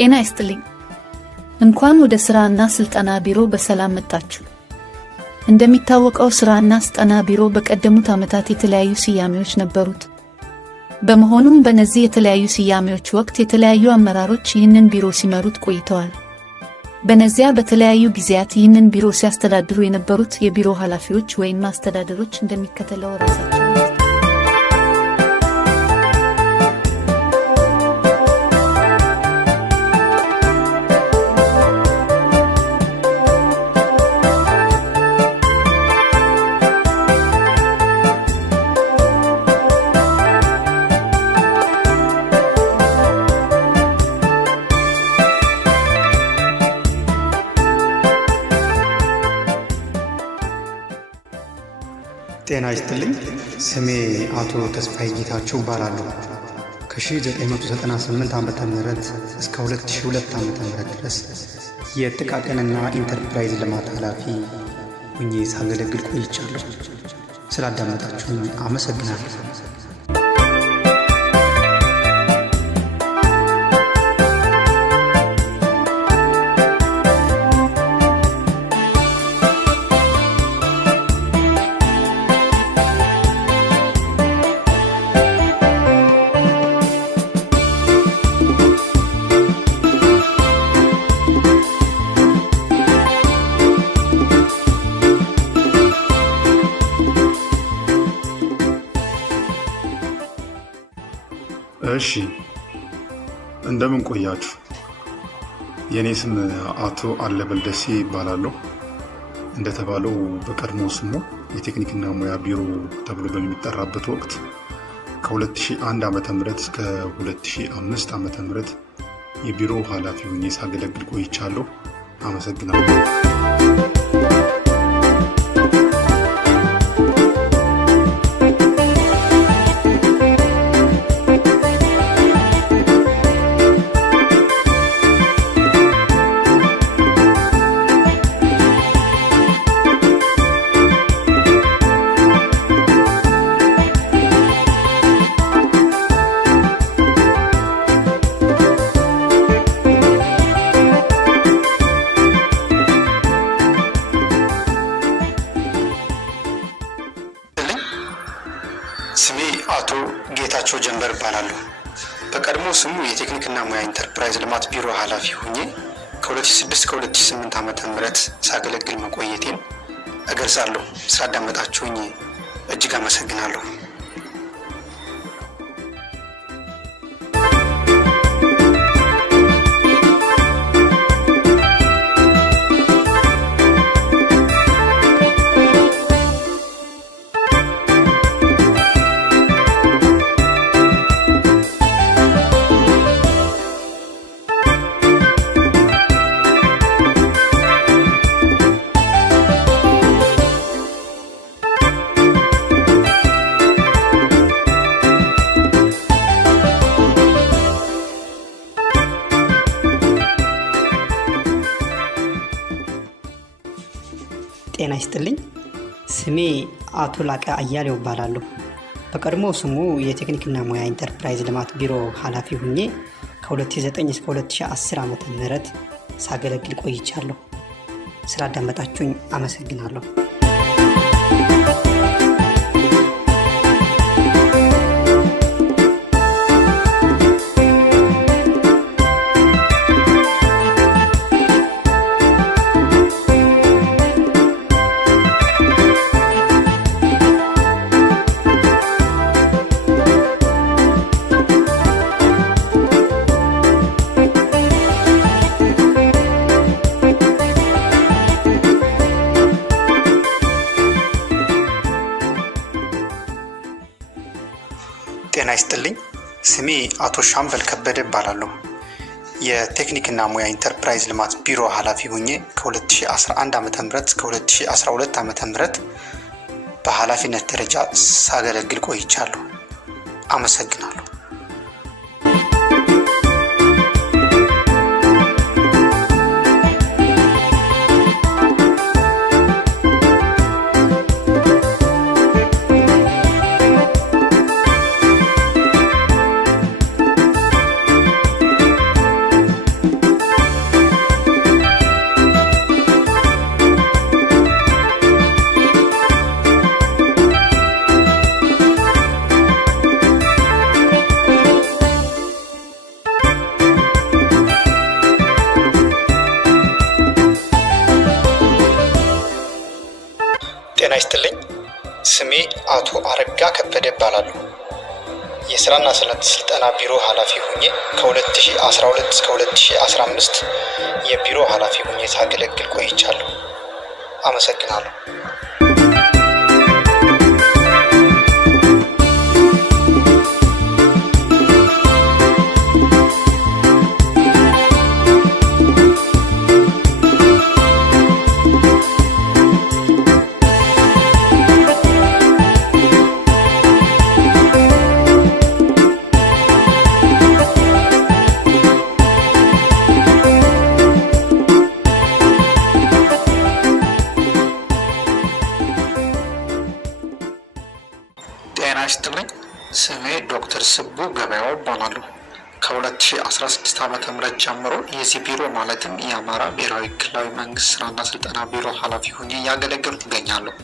ጤና ይስጥልኝ። እንኳን ወደ ስራና ስልጠና ቢሮ በሰላም መጣችሁ። እንደሚታወቀው ስራና ስልጠና ቢሮ በቀደሙት ዓመታት የተለያዩ ስያሜዎች ነበሩት። በመሆኑም በእነዚህ የተለያዩ ስያሜዎች ወቅት የተለያዩ አመራሮች ይህንን ቢሮ ሲመሩት ቆይተዋል። በነዚያ በተለያዩ ጊዜያት ይህንን ቢሮ ሲያስተዳድሩ የነበሩት የቢሮ ኃላፊዎች ወይም አስተዳደሮች እንደሚከተለው ራሳቸው ጤና ይስጥልኝ። ስሜ አቶ ተስፋዬ ጌታቸው እባላለሁ። ከ1998 ዓመተ ምህረት እስከ 2002 ዓመተ ምህረት ድረስ የጥቃቅንና ኢንተርፕራይዝ ልማት ኃላፊ ሆኜ ሳገለግል ቆይቻለሁ። ስላዳመጣችሁኝ አመሰግናለሁ። እሺ እንደምን ቆያችሁ? የኔ ስም አቶ አለበል ደሴ ይባላለሁ። እንደተባለው በቀድሞ ስሙ የቴክኒክና ሙያ ቢሮ ተብሎ በሚጠራበት ወቅት ከ2001 ዓ.ም እስከ 2005 ዓ.ም የቢሮ ኃላፊ ሆኜ ሳገለግል ቆይቻለሁ። አመሰግናለሁ። ስሜ አቶ ጌታቸው ጀንበር እባላለሁ። በቀድሞ ስሙ የቴክኒክና ሙያ ኢንተርፕራይዝ ልማት ቢሮ ኃላፊ ሆኜ ከ2006 እስከ 2008 ዓ.ም ሳገለግል መቆየቴን እገልጻለሁ። ስላዳመጣችሁኝ እጅግ አመሰግናለሁ። ጤና ይስጥልኝ። ስሜ አቶ ላቀ አያሌው እባላለሁ። በቀድሞ ስሙ የቴክኒክና ሙያ ኢንተርፕራይዝ ልማት ቢሮ ኃላፊ ሆኜ ከ2009 እስከ 2010 ዓ.ም ሳገለግል ቆይቻለሁ። ስላዳመጣችሁኝ አመሰግናለሁ። ጤና ይስጥልኝ። ስሜ አቶ ሻምበል ከበደ እባላለሁ። የቴክኒክና ሙያ ኢንተርፕራይዝ ልማት ቢሮ ኃላፊ ሆኜ ከ2011 ዓ.ም እስከ 2012 ዓ.ም በኃላፊነት ደረጃ ሳገለግል ቆይቻለሁ። አመሰግናለሁ። ጤና ይስጥልኝ። ስሜ አቶ አረጋ ከበደ እባላለሁ። የስራና ስልጠና ቢሮ ኃላፊ ሁኜ ከ2012 እስከ 2015 የቢሮ ኃላፊ ሁኜ ሳገለግል ቆይቻለሁ። አመሰግናለሁ። ጤና ይስጥልኝ። ስሜ ዶክተር ስቡ ገበያው እባላለሁ። ከ2016 ዓ.ም ጀምሮ የዚህ ቢሮ ማለትም የአማራ ብሔራዊ ክልላዊ መንግስት ስራና ስልጠና ቢሮ ኃላፊ ሆኜ እያገለገልኩ እገኛለሁ።